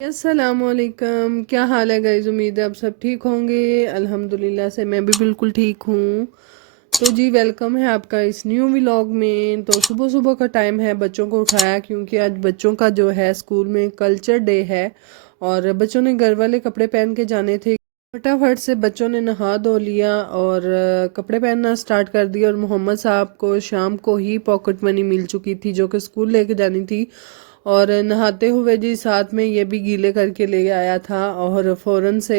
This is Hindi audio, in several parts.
अस्सलामुअलैकुम, क्या हाल है गाइस। उम्मीद है आप सब ठीक होंगे। अल्हम्दुलिल्लाह से मैं भी बिल्कुल ठीक हूँ। तो जी वेलकम है आपका इस न्यू व्लॉग में। तो सुबह सुबह का टाइम है, बच्चों को उठाया क्योंकि आज बच्चों का जो है स्कूल में कल्चर डे है और बच्चों ने घर वाले कपड़े पहन के जाने थे। फटाफट से बच्चों ने नहा धो लिया और कपड़े पहनना स्टार्ट कर दिया। और मोहम्मद साहब को शाम को ही पॉकेट मनी मिल चुकी थी जो कि स्कूल लेके जानी थी। और नहाते हुए जी साथ में ये भी गीले करके ले आया था और फ़ौरन से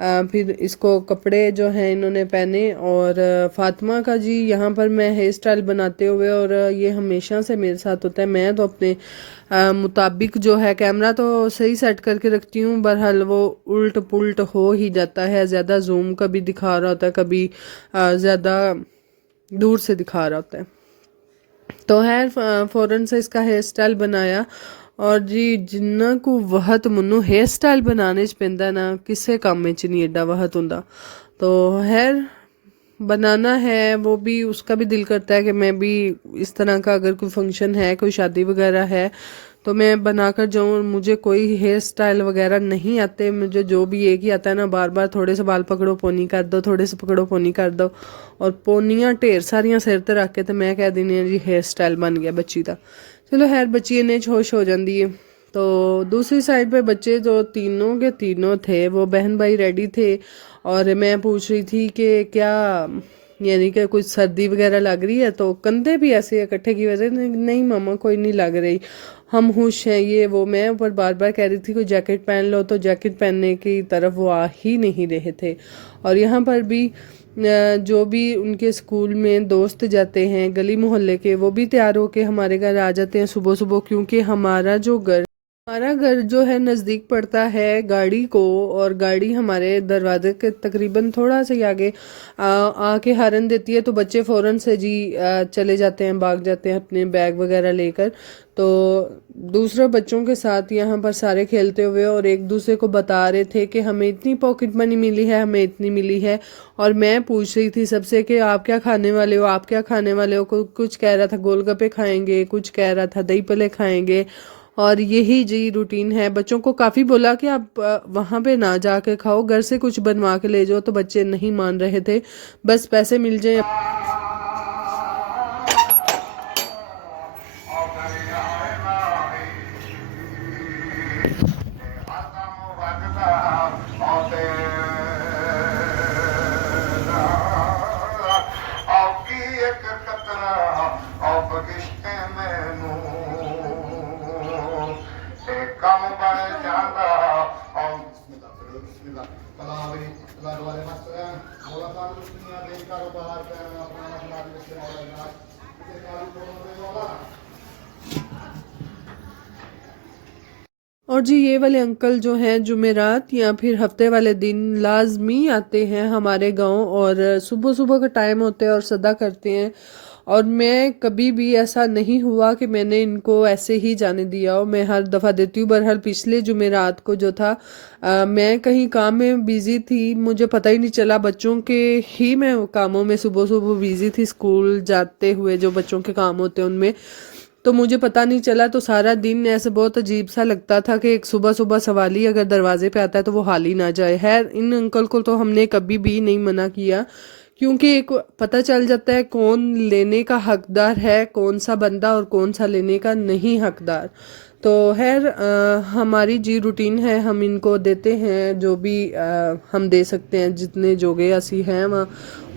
फिर इसको कपड़े जो हैं इन्होंने पहने। और फातिमा का जी यहाँ पर मैं हेयर स्टाइल बनाते हुए, और ये हमेशा से मेरे साथ होता है, मैं तो अपने मुताबिक जो है कैमरा तो सही सेट करके रखती हूँ, बहरहाल वो उल्ट पुल्ट हो ही जाता है। ज़्यादा जूम कभी दिखा रहा होता है, कभी ज़्यादा दूर से दिखा रहा होता है। तो है फ़ौरन से इसका हेयर स्टाइल बनाया। और जी जिन्ना को वहत मनु हेयर स्टाइल बनाने च पैंदा ना किसे काम च नहीं एडा वहत हुंदा। तो हेयर बनाना है वो भी, उसका भी दिल करता है कि मैं भी इस तरह का अगर कोई फंक्शन है, कोई शादी वगैरह है तो मैं बना कर जाऊँ। मुझे कोई हेयर स्टाइल वगैरह नहीं आते, मुझे जो भी एक ही आता है ना, बार बार थोड़े से बाल पकड़ो पोनी कर दो, थोड़े से पकड़ो पोनी कर दो, और पोनियां ढेर सारियां सिर ते रख के तो मैं कह दिनी जी हेयर स्टाइल बन गया बच्ची का। चलो खैर बच्ची इन्हें खुश हो जाती है। तो दूसरी साइड पे बच्चे जो तीनों के तीनों थे वो बहन भाई रेडी थे। और मैं पूछ रही थी कि क्या यानी कि कुछ सर्दी वगैरह लग रही है, तो कंधे भी ऐसे इकट्ठे की वजह नहीं, नहीं मामा कोई नहीं लग रही, हम खुश हैं ये वो। मैं ऊपर बार बार कह रही थी कोई जैकेट पहन लो, तो जैकेट पहनने की तरफ वो आ ही नहीं रहे थे। और यहाँ पर भी जो भी उनके स्कूल में दोस्त जाते हैं गली मोहल्ले के, वो भी तैयार होके हमारे घर आ जाते हैं सुबह सुबह, क्योंकि हमारा घर जो है नज़दीक पड़ता है गाड़ी को। और गाड़ी हमारे दरवाजे के तकरीबन थोड़ा सा ही आगे आके हॉर्न देती है, तो बच्चे फ़ौरन से जी चले जाते हैं, भाग जाते हैं अपने बैग वगैरह लेकर। तो दूसरे बच्चों के साथ यहाँ पर सारे खेलते हुए और एक दूसरे को बता रहे थे कि हमें इतनी पॉकेट मनी मिली है, हमें इतनी मिली है। और मैं पूछ रही थी सबसे कि आप क्या खाने वाले हो, आप क्या खाने वाले हो। कुछ कह रहा था गोलगप्पे खाएंगे, कुछ कह रहा था दही पले खाएंगे। और यही जी रूटीन है। बच्चों को काफ़ी बोला कि आप वहाँ पे ना जाके खाओ, घर से कुछ बनवा के ले जाओ, तो बच्चे नहीं मान रहे थे। बस पैसे मिल जाए। और जी ये वाले अंकल जो हैं जुमेरात या फिर हफ्ते वाले दिन लाजमी आते हैं हमारे गांव, और सुबह सुबह का टाइम होता है और सदा करते हैं। और मैं कभी भी ऐसा नहीं हुआ कि मैंने इनको ऐसे ही जाने दिया हो, मैं हर दफ़ा देती हूँ। बहरहाल पिछले जुमेरात को जो था मैं कहीं काम में बिज़ी थी, मुझे पता ही नहीं चला, बच्चों के ही मैं कामों में सुबह सुबह बिज़ी थी, स्कूल जाते हुए जो बच्चों के काम होते हैं उनमें, तो मुझे पता नहीं चला। तो सारा दिन ऐसे बहुत अजीब सा लगता था कि एक सुबह सुबह सवाली अगर दरवाजे पे आता है तो वो हाल ही ना जाए। है इन अंकल को तो हमने कभी भी नहीं मना किया, क्योंकि एक पता चल जाता है कौन लेने का हकदार है, कौन सा बंदा, और कौन सा लेने का नहीं हकदार। तो खैर हमारी जी रूटीन है, हम इनको देते हैं जो भी हम दे सकते हैं, जितने जोगे असी हैं वहाँ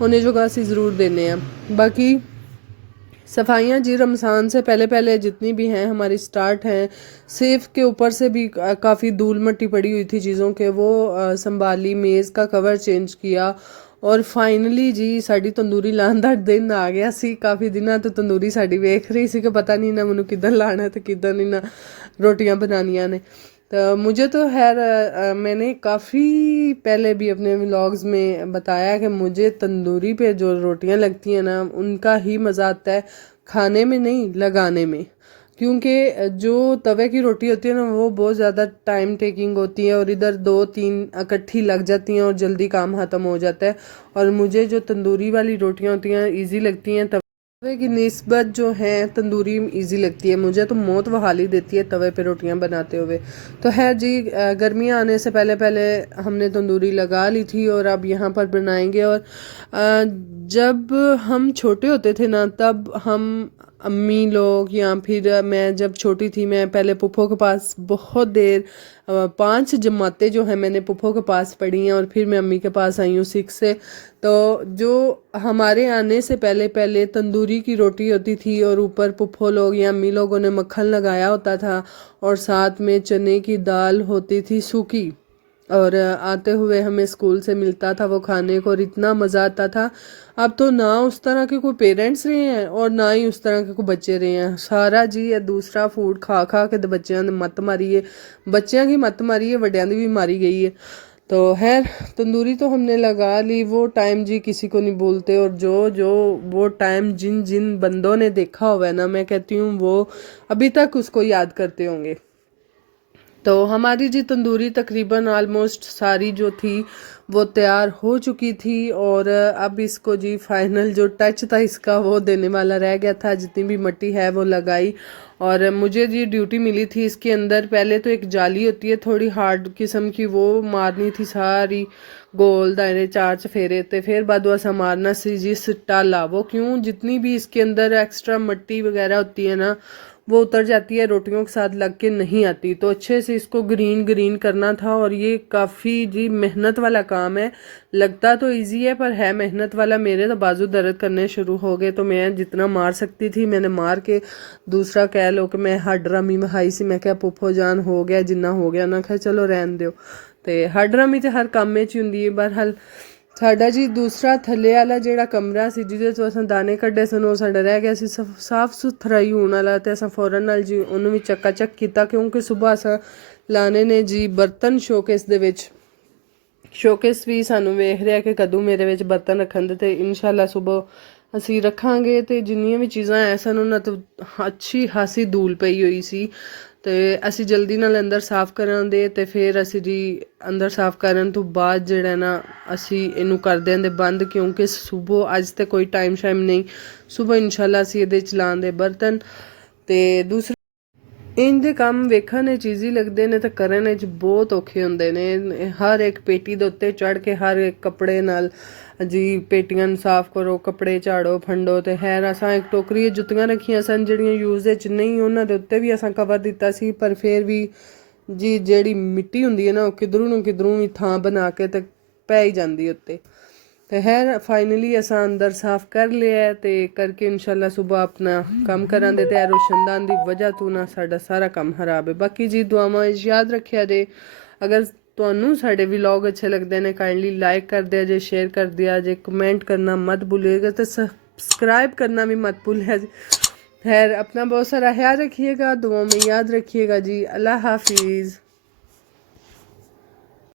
उन्हें जोगा असी ज़रूर देने हैं। बाकी सफाइयाँ जी रमज़ान से पहले पहले जितनी भी हैं हमारी स्टार्ट हैं। सेफ के ऊपर से भी काफ़ी धूल मिट्टी पड़ी हुई थी चीज़ों के, वो संभाली, मेज़ का कवर चेंज किया। और फाइनली जी साड़ी तंदूरी लाने ਦਾ दिन आ गया सी। काफ़ी दिनों तो तंदूरी साड़ी वेख रही सी कि पता नहीं ना मैनू किधर लाना है तो किधर नहीं ना रोटियां बनानियां ने। तो मुझे तो खैर मैंने काफ़ी पहले भी अपने व्लॉग्स में बताया कि मुझे तंदूरी पे जो रोटियां लगती हैं ना उनका ही मज़ा आता है, खाने में नहीं लगाने में। क्योंकि जो तवे की रोटी होती है ना वो बहुत ज़्यादा टाइम टेकिंग होती है, और इधर दो तीन इकट्ठी लग जाती हैं और जल्दी काम ख़त्म हो जाता है। और मुझे जो तंदूरी वाली रोटियां होती हैं ईजी लगती हैं। तवे की निस्बत जो है तंदूरी इजी लगती है मुझे, तो मौत वहाली देती है तवे पे रोटियां बनाते हुए। तो है जी, गर्मियाँ आने से पहले पहले हमने तंदूरी लगा ली थी और अब यहाँ पर बनाएंगे। और जब हम छोटे होते थे ना, तब हम अम्मी लोग या फिर मैं जब छोटी थी, मैं पहले पुप्पो के पास बहुत देर 5 जमातें जो है मैंने पुप्पो के पास पढ़ी हैं और फिर मैं अम्मी के पास आई हूँ 6 से। तो जो हमारे आने से पहले पहले तंदूरी की रोटी होती थी और ऊपर पुप्पो लोग या अम्मी लोगों ने मक्खन लगाया होता था और साथ में चने की दाल होती थी सूखी, और आते हुए हमें स्कूल से मिलता था वो खाने को, और इतना मज़ा आता था। अब तो ना उस तरह के कोई पेरेंट्स रहे हैं और ना ही उस तरह के कोई बच्चे रहे हैं। सारा जी ये दूसरा फूड खा खा के बच्चों ने मत मारी है, बच्चों की मत मारी है, वड्डियां की भी मारी गई है। तो खैर तंदूरी तो हमने लगा ली, वो टाइम जी किसी को नहीं भूलते। और जो जो वो टाइम जिन जिन बंदों ने देखा हुआ है ना, मैं कहती हूँ वो अभी तक उसको याद करते होंगे। तो हमारी जी तंदूरी तकरीबन आलमोस्ट सारी जो थी वो तैयार हो चुकी थी, और अब इसको जी फाइनल जो टच था इसका वो देने वाला रह गया था। जितनी भी मिट्टी है वो लगाई, और मुझे जी ड्यूटी मिली थी इसके अंदर। पहले तो एक जाली होती है थोड़ी हार्ड किस्म की, वो मारनी थी सारी गोल दायरे 4 चफेरे, तो फिर बाद वासा मारना सी जी सिट्टा ला। वो क्यों, जितनी भी इसके अंदर एक्स्ट्रा मिट्टी वगैरह होती है ना वो उतर जाती है, रोटियों के साथ लग के नहीं आती। तो अच्छे से इसको ग्रीन ग्रीन करना था, और ये काफ़ी जी मेहनत वाला काम है। लगता तो इजी है पर है मेहनत वाला। मेरे तो बाजू दर्द करने शुरू हो गए, तो मैं जितना मार सकती थी मैंने मार के, दूसरा कह लो कि मैं हड रमी महाई सी, मैं क्या पुप्पो जान हो गया जिन्ना हो गया ना, खैर चलो रहन दो। तो हड रमी तो हर काम में हुंदी है। बहरहाल साडा जी दूसरा थल्ले वाला ਜਿਹੜਾ ਕਮਰਾ ਸੀ ਜਿਹਦੇ ਤੋਂ ਅਸਾਂ ਦਾਣੇ ਕੱਢੇ ਸਨ, ਉਹ ਸਾਡਾ ਰਹਿ ਗਿਆ ਸੀ ਸਾਫ ਸੁਥਰਾ ਹੀ ਹੋਣ ਵਾਲਾ, ਤੇ ਅਸਾਂ ਫੌਰਨ ਨਾਲ ਜੀ ਉਹਨੂੰ ਵੀ ਚੱਕਾ ਚੱਕ ਕੀਤਾ, ਕਿਉਂਕਿ ਸਵੇਰ ਅਸਾਂ ਲਾਣੇ ਨੇ ਜੀ ਬਰਤਨ ਸ਼ੋਕੇਸ ਦੇ ਵਿੱਚ। ਸ਼ੋਕੇਸ ਵੀ ਸਾਨੂੰ ਵੇਖ ਰਿਹਾ ਕਿ ਕਦੋਂ ਮੇਰੇ ਵਿੱਚ ਬਰਤਨ ਰੱਖਣ ਦੇ, ਤੇ ਇਨਸ਼ਾਅੱਲਾ ਸਵੇਰ ਅਸੀਂ ਰੱਖਾਂਗੇ। ਤੇ ਜਿੰਨੀਆਂ ਵੀ ਚੀਜ਼ਾਂ ਐ ਸਨ ਉਹਨਾਂ ਤੋਂ ਅੱਛੀ ਖਾਸੀ ਧੂਲ ਪਈ ਹੋਈ ਸੀ, ਤੇ ਅਸੀਂ ਜਲਦੀ ਨਾਲ ਅੰਦਰ ਸਾਫ਼ ਕਰਾਂਦੇ। ਤੇ ਫਿਰ ਅਸੀਂ ਜੀ ਅੰਦਰ ਸਾਫ਼ ਕਰਨ ਤੋਂ ਬਾਅਦ ਜਿਹੜਾ ਨਾ ਅਸੀਂ ਇਹਨੂੰ ਕਰ ਦਿੰਦੇ ਬੰਦ, ਕਿਉਂਕਿ ਸਵੇਰ ਅੱਜ ਤੇ ਕੋਈ ਟਾਈਮ ਸ਼ਾਈਮ ਨਹੀਂ, ਸਵੇਰ ਇਨਸ਼ਾਅੱਲਾ ਅਸੀਂ ਇਹਦੇ ਚਲਾਉਂਦੇ ਬਰਤਨ। ਤੇ ਦੂਸਰਾ ਇਹਦੇ ਕੰਮ ਵੇਖਣ 'ਚ ਈਜ਼ੀ ਲੱਗਦੇ ਨੇ ਤੇ ਕਰਨ 'ਚ ਬਹੁਤ ਔਖੇ ਹੁੰਦੇ ਨੇ। ਹਰ ਇੱਕ ਪੇਟੀ ਦੇ ਉੱਤੇ ਚੜ੍ਹ ਕੇ ਹਰ ਇੱਕ ਕੱਪੜੇ ਨਾਲ ਜੀ ਪੇਟੀਆਂ ਨੂੰ ਸਾਫ਼ ਕਰੋ, ਕੱਪੜੇ ਝਾੜੋ ਫੰਡੋ। ਤੇ ਖੈਰ ਅਸਾਂ ਇੱਕ ਟੋਕਰੀ ਜੁੱਤੀਆਂ ਰੱਖੀਆਂ ਸਨ ਜਿਹੜੀਆਂ ਯੂਜ਼ ਵਿੱਚ ਨਹੀਂ, ਉਹਨਾਂ ਦੇ ਉੱਤੇ ਵੀ ਅਸਾਂ ਕਵਰ ਦਿੱਤਾ ਸੀ, ਪਰ ਫਿਰ ਵੀ ਜੀ ਜਿਹੜੀ ਮਿੱਟੀ ਹੁੰਦੀ ਹੈ ਨਾ ਉਹ ਕਿਧਰੋਂ ਨੂੰ ਕਿਧਰੋਂ ਵੀ ਥਾਂ ਬਣਾ ਕੇ ਤੇ ਪੈ ਹੀ ਜਾਂਦੀ ਉੱਤੇ। ਤੇ ਖੈਰ ਫਾਈਨਲੀ ਅਸਾਂ ਅੰਦਰ ਸਾਫ਼ ਕਰ ਲਿਆ, ਤੇ ਕਰਕੇ ਇਨਸ਼ਾਅੱਲਾ ਸਵੇਰ ਆਪਣਾ ਕੰਮ ਕਰਾਂਗੇ। ਤੇ ਰੋਸ਼ਨਦਾਨ ਦੀ ਵਜ੍ਹਾ ਤੋਂ ਨਾ ਸਾਡਾ ਸਾਰਾ ਕੰਮ ਖਰਾਬ ਹੈ। ਬਾਕੀ ਜੀ ਦੁਆਵਾਂ ਯਾਦ ਰੱਖਿਆ ਜੇ। ਅਗਰ ਤੁਹਾਨੂੰ ਸਾਡੇ ਵਲੌਗ ਅੱਛੇ ਲੱਗਦੇ ਨੇ ਕਾइंडली लाइक कर दिया जे, शेयर कर दिया जे, कमेंट करना मत भूलिएगा, तो सब्सक्राइब करना भी मत भूलिएगा जी। खैर अपना बहुत सारा ख्याल रखिएगा, दुआ में याद रखिएगा जी। अल्लाह हाफिज़।